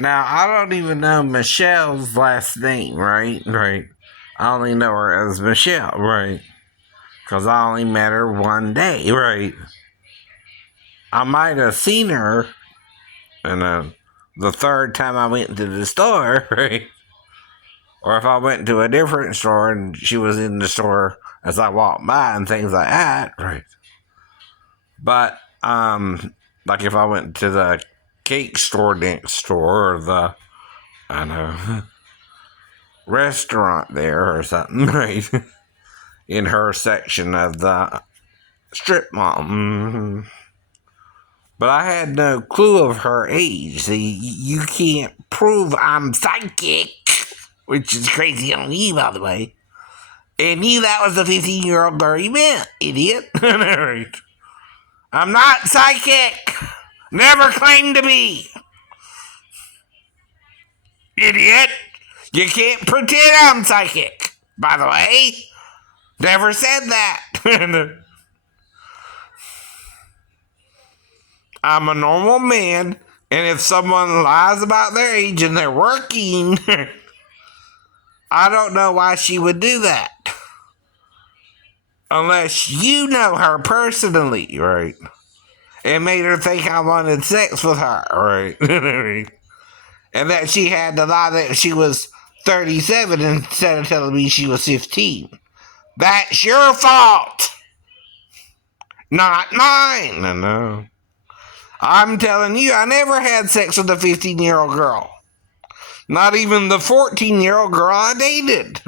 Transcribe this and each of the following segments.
Now, I don't even know Michelle's last name, right? Right. I only know her as Michelle, right? Because I only met her one day, right? I might have seen her, and the third time I went to the store, right? Or if I went to a different store and she was in the store as I walked by and things like that, right? But, like if I went to the cake store next door or the, I don't know, restaurant there or something, right? In her section of the strip mall. Mm-hmm. But I had no clue of her age. See, you can't prove I'm psychic, which is crazy on me, by the way. And knew that was the 15-year-old girl you meant, idiot. I'm not psychic. Never claimed to be. Idiot. You can't pretend I'm psychic, by the way. Never said that. I'm a normal man, and if someone lies about their age and they're working, I don't know why she would do that. Unless you know her personally, right? It made her think I wanted sex with her, right? And that she had to lie that she was 37 instead of telling me she was 15. That's your fault, not mine. No. I'm telling you, I never had sex with a 15-year-old girl. Not even the 14-year-old girl I dated.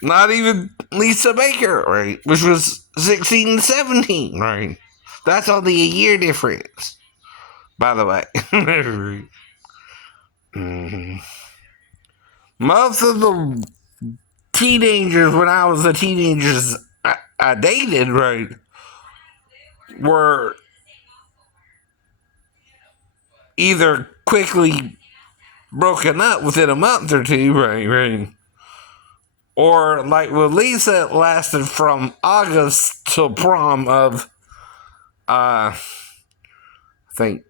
Not even Lisa Baker, right? Which was 16 and 17, right? That's only a year difference, by the way. Most of the teenagers, when I was a teenager, I dated, right, were either quickly broken up within a month or two, right? Or like with Lisa, it lasted from August till prom of, I think,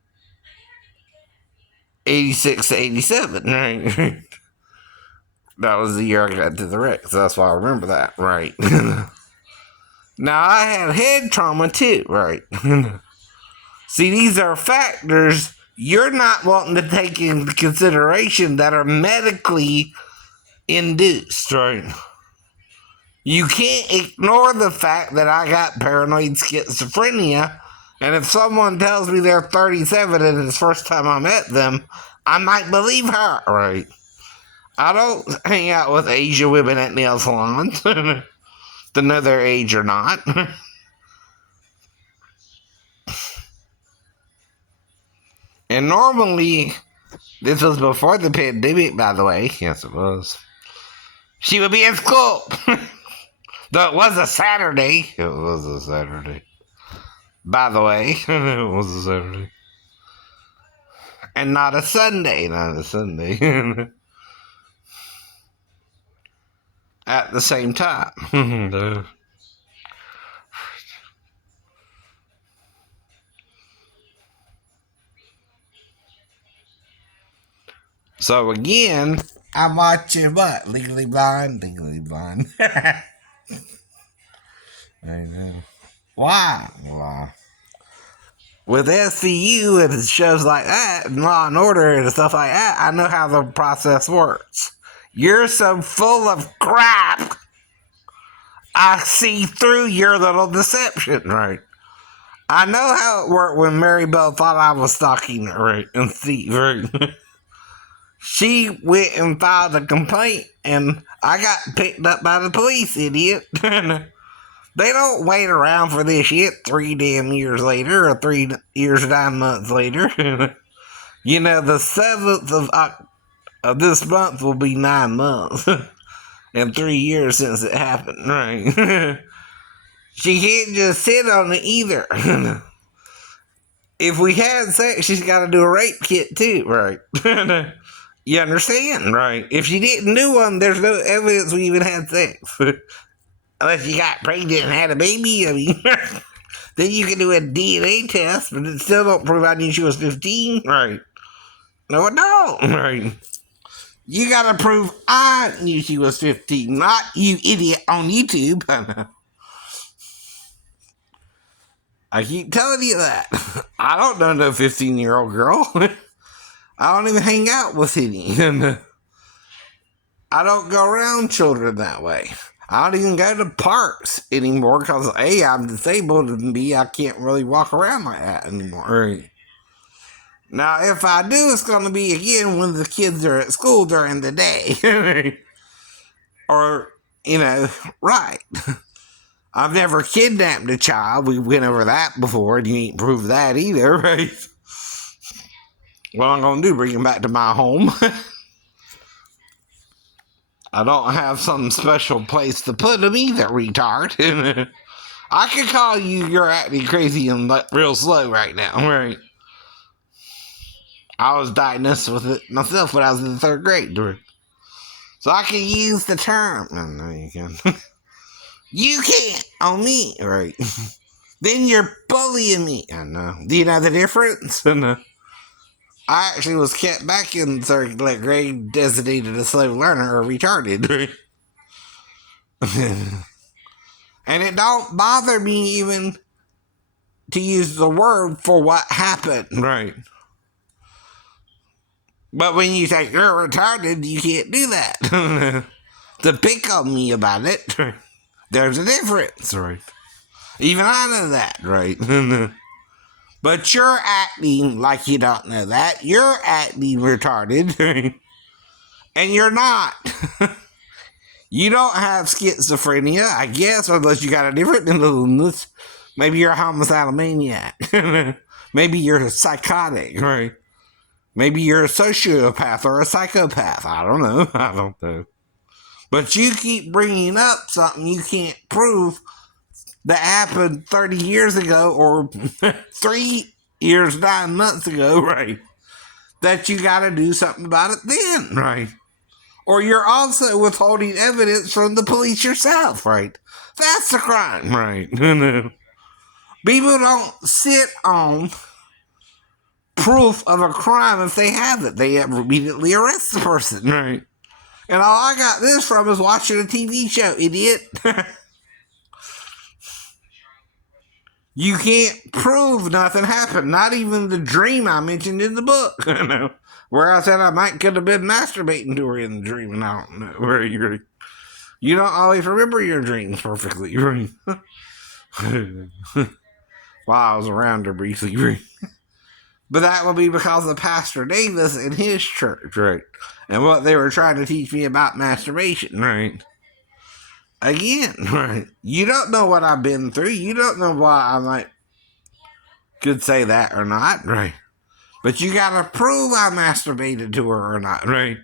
86 to 87, right? That was the year I got to the wreck, so that's why I remember that, right? Now, I had head trauma too, right? See, these are factors you're not wanting to take into consideration that are medically induced, right? You can't ignore the fact that I got paranoid schizophrenia, and if someone tells me they're 37 and it's the first time I met them, I might believe her, right? I don't hang out with Asian women at nail salons to know their age or not. And normally, this was before the pandemic, by the way. Yes, it was. She would be in school. Though it was a Saturday. It was a Saturday. By the way, it was a Saturday. And not a Sunday. Not a Sunday. At the same time. So again, I'm watching what? Legally Blind? Legally Blind. I know. Why? Why? With SVU and shows like that, and Law and Order and stuff like that, I know how the process works. You're so full of crap. I see through your little deception, right? I know how it worked when Mary Bell thought I was stalking her, right? And Steve, right? She went and filed a complaint, and I got picked up by the police, idiot. They don't wait around for this shit 3 damn years later, or 3 years, 9 months later. You know, the 7th of this month will be 9 months. And 3 years since it happened, right? She can't just sit on it either. If we had sex, she's got to do a rape kit too, right? You understand, right? If she didn't do one, there's no evidence we even had sex. Unless you got pregnant and had a baby, I mean, then you can do a DNA test, but it still don't prove I knew she was 15, right? No, it don't. Right. You gotta prove I knew she was 15, not you idiot on YouTube. I keep telling you that. I don't know no 15-year-old girl. I don't even hang out with any. I don't go around children that way. I don't even go to parks anymore because A, I'm disabled, and B, I can't really walk around like that anymore. Right. Now, if I do, it's going to be again when the kids are at school during the day. Or, right. I've never kidnapped a child. We went over that before, and you ain't proved that either, right? What I'm going to do, bring him back to my home. I don't have some special place to put him either, retard. I could call you, you're acting crazy and real slow right now, right? I was diagnosed with it myself when I was in the 3rd grade. So I can use the term. No, you can. You can't on me, right? Then you're bullying me. I know. Do you know the difference? I actually was kept back in 3rd grade, designated a slow learner or retarded. Right? And it don't bother me even to use the word for what happened. Right. But when you say you're retarded, you can't do that. To pick on me about it, there's a difference, right? Even I know that, right? But you're acting like you don't know that. You're acting retarded, right? And you're not. You don't have schizophrenia, I guess, unless you got a different illness. Maybe you're a homicidal maniac. Maybe you're psychotic, right? Maybe you're a sociopath or a psychopath. I don't know. I don't know. But you keep bringing up something you can't prove that happened 30 years ago or 3 years, 9 months ago, right? That you got to do something about it then, right? Or you're also withholding evidence from the police yourself, right? That's the crime, right? People don't sit on proof of a crime if they have it. They immediately arrest the person, right? And all I got this from is watching a TV show, idiot. You can't prove nothing happened. Not even the dream I mentioned in the book. Where I said I could have been masturbating to her in the dream, and I don't know where you don't always remember your dreams perfectly. While I was around her briefly. But that would be because of Pastor Davis and his church, right? And what they were trying to teach me about masturbation, right? Again, right? You don't know what I've been through. You don't know why could say that or not, right? But you gotta prove I masturbated to her or not, right?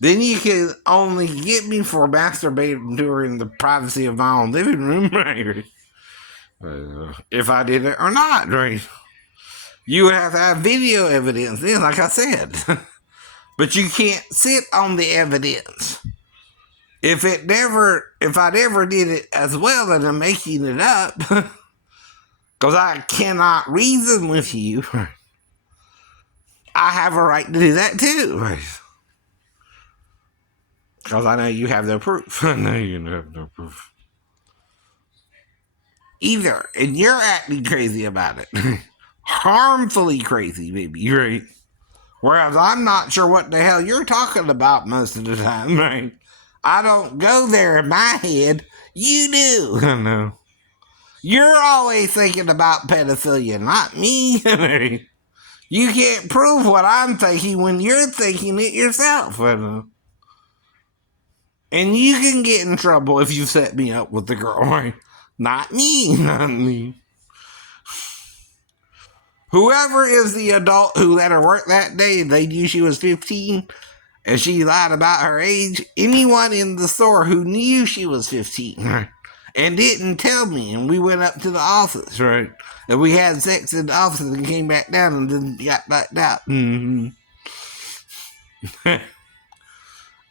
Then you can only get me for masturbating to her in the privacy of my own living room, right? If I did it or not, right? You would have to have video evidence then, like I said. But you can't sit on the evidence. If I never did it as well, then I'm making it up. Because I cannot reason with you. I have a right to do that too. Because I know you have no proof. I know you have no proof. Either. And you're acting crazy about it. Harmfully crazy, baby, right? Whereas I'm not sure what the hell you're talking about most of the time, right? I don't go there in my head. You do. I know. You're always thinking about pedophilia, not me. You can't prove what I'm thinking when you're thinking it yourself. I know. And you can get in trouble if you set me up with the girl, right? Not me, not me. Whoever is the adult who let her work that day, they knew she was 15, and she lied about her age. Anyone in the store who knew she was 15, right, and didn't tell me, and we went up to the office, right, and we had sex in the office and came back down and then got back out.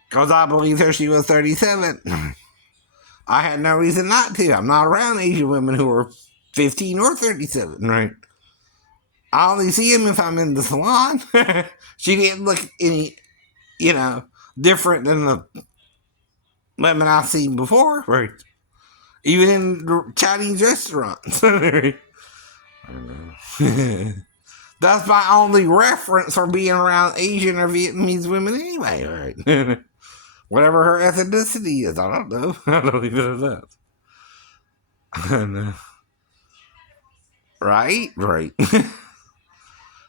Because I believed her she was 37. I had no reason not to. I'm not around Asian women who are 15 or 37, right? I only see him if I'm in the salon. She didn't look any, different than the women I've seen before, right? Even in the Chinese restaurants. That's my only reference for being around Asian or Vietnamese women anyway, right? Whatever her ethnicity is, I don't know. I don't even know that. Right? Right.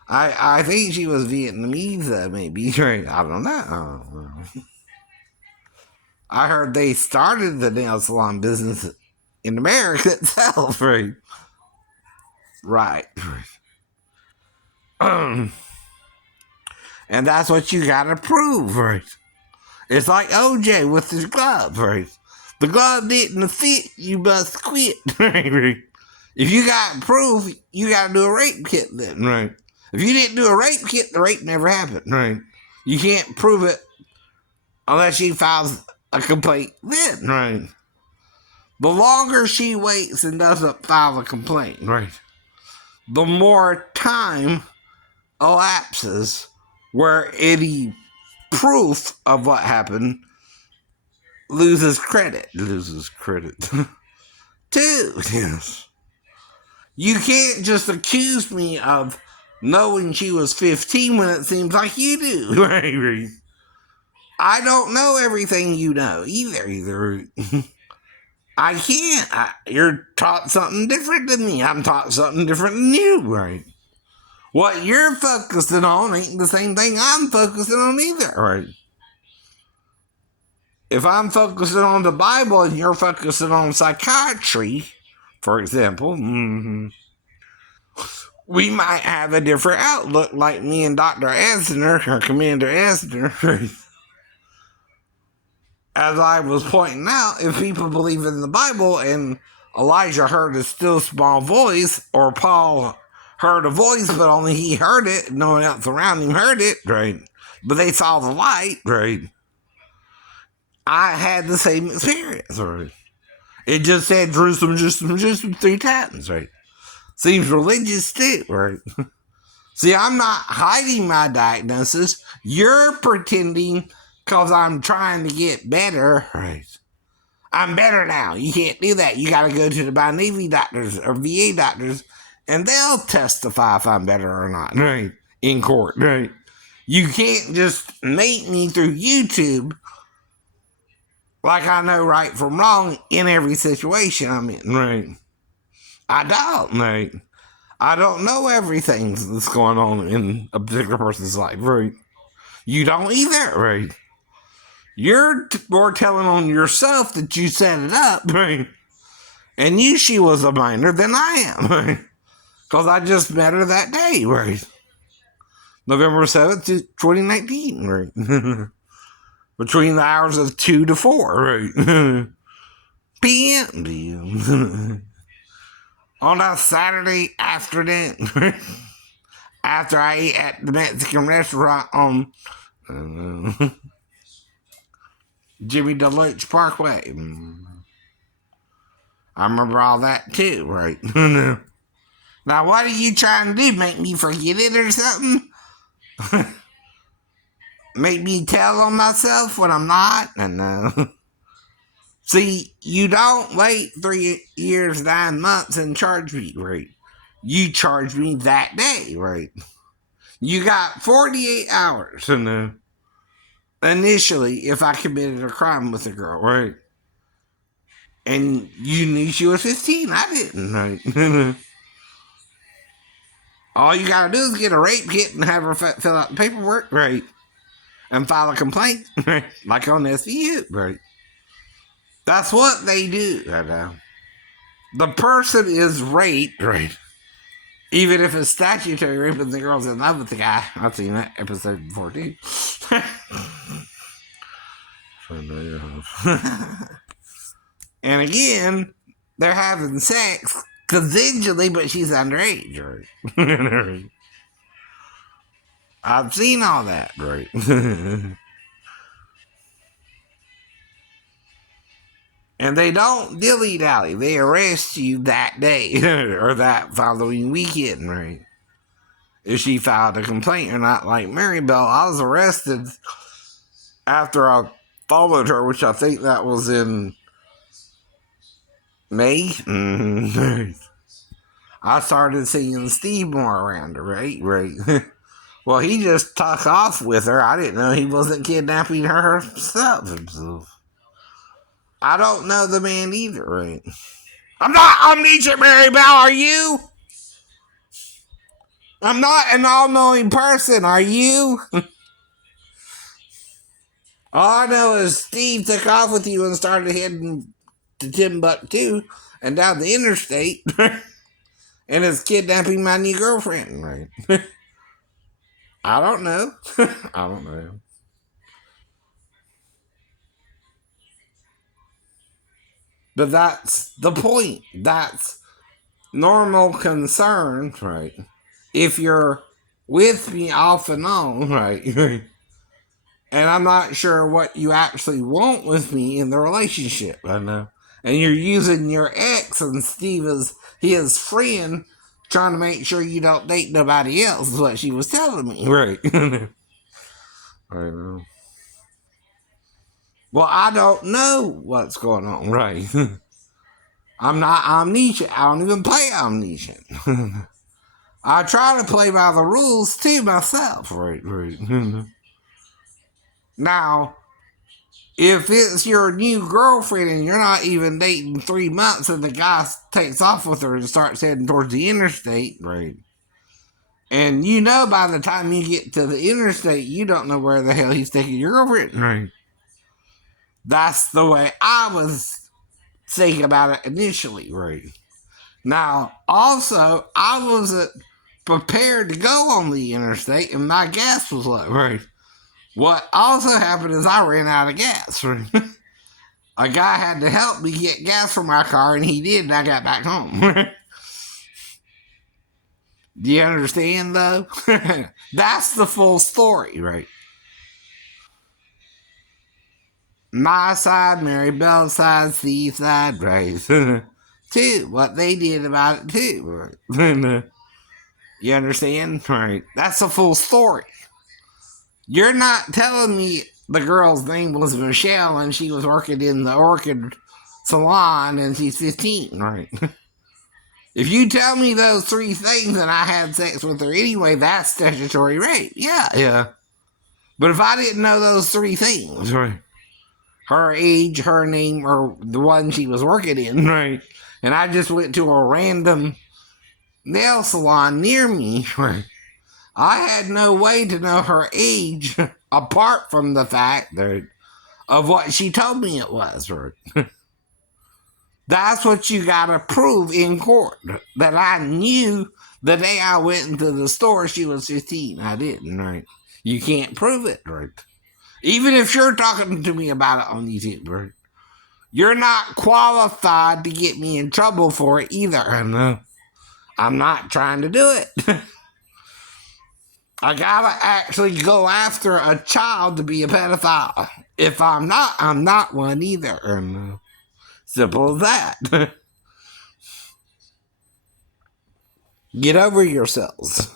I think she was Vietnamese, maybe. Right? I don't know. I heard they started the nail salon business in America itself, right? Right. And that's what you gotta prove, right? It's like OJ with his glove, right? The glove didn't fit, you must quit, right? If you got proof, you gotta do a rape kit then, right? If you didn't do a rape kit, the rape never happened, right? You can't prove it unless she files a complaint then, right? The longer she waits and doesn't file a complaint, right, the more time elapses where any proof of what happened loses credit. Too, yes. You can't just accuse me of knowing she was 15 when it seems like you do. Right? I don't know everything you know either. I can't. You're taught something different than me. I'm taught something different than you, right? What you're focusing on ain't the same thing I'm focusing on either, right? If I'm focusing on the Bible and you're focusing on psychiatry, for example, we might have a different outlook, like me and Dr. Asner, or Commander Asner. As I was pointing out, if people believe in the Bible and Elijah heard a still small voice, or Paul heard a voice, but only he heard it, no one else around him heard it, right? But they saw the light, right? I had the same experience, right? It just said Jerusalem 3 times, right? Seems religious too, right? See, I'm not hiding my diagnosis. You're pretending because I'm trying to get better, right? I'm better now. You can't do that. You got to go to the Navy doctors or VA doctors, and they'll testify if I'm better or not, right? In court, right? You can't just make me through YouTube like I know right from wrong in every situation I'm in, right? I don't, right? I don't know everything that's going on in a particular person's life, right? You don't either, right? You're more telling on yourself that you set it up, right? And she was a minor than I am, right? Because I just met her that day, right? November 7th, 2019, right? Between the hours of 2 to 4, right? PM. On a Saturday afternoon. After I ate at the Mexican restaurant on Jimmy DeLuxe Parkway. I remember all that too, right? Now, what are you trying to do? Make me forget it or something? Make me tell on myself when I'm not? And see, you don't wait 3 years, 9 months and charge me, right? You charge me that day, right? You got 48 hours, and initially, if I committed a crime with a girl, right? And you knew she was 15, I didn't, right? All you gotta do is get a rape kit and have her fill out the paperwork, right? And file a complaint, right? Like on SVU, right? That's what they do, right? The person is raped, right? Even if it's statutory rape and the girl's in love with the guy. I've seen that episode before, too. And again, they're having sex consensually, but she's underage, right? I've seen all that, right? And they don't dilly-dally. They arrest you that day or that following weekend, right? if she filed a complaint or not. Like Mary Bell, I was arrested after I followed her, which I think that was in May. I started seeing Steve more around her, right? Well, he just took off with her. I didn't know he wasn't kidnapping her himself. I don't know the man either, right? I'm not omniscient, Mary Bell, are you? I'm not an all-knowing person, are you? All I know is Steve took off with you and started heading to Timbuktu and down the interstate and is kidnapping my new girlfriend, right? I don't know. I don't know. But that's the point. That's normal concern, right? If you're with me off and on, right? And I'm not sure what you actually want with me in the relationship, I know. And you're using your ex and Steve as his friend, trying to make sure you don't date nobody else, is what she was telling me. Right. I know. Well, I don't know what's going on, right? I'm not omniscient. I don't even play omniscient. I try to play by the rules too myself, right? Now, if it's your new girlfriend and you're not even dating 3 months and the guy takes off with her and starts heading towards the interstate, right? And you know by the time you get to the interstate, you don't know where the hell he's taking your girlfriend, right? That's the way I was thinking about it initially, right? Now, also, I wasn't prepared to go on the interstate and my gas was low, right? What also happened is I ran out of gas, right? A guy had to help me get gas for my car, and he did, and I got back home. Do you understand, though? That's the full story, right? My side, Mary Bell's side, Steve's side, right? Too, what they did about it, too, right? You understand? Right. That's the full story. You're not telling me the girl's name was Michelle and she was working in the Orchid Salon and she's 15, right? If you tell me those 3 things and I had sex with her anyway, that's statutory rape. Yeah. But if I didn't know those 3 things, right? Her age, her name, or the one she was working in, right? And I just went to a random nail salon near me, right? I had no way to know her age apart from the fact that of what she told me it was, right? That's what you gotta prove in court. That I knew the day I went into the store she was 15. I didn't, right? You can't prove it, right? Even if you're talking to me about it on YouTube, right? You're not qualified to get me in trouble for it either. And I'm not trying to do it. I gotta actually go after a child to be a pedophile. If I'm not one either. And simple as that. Get over yourselves.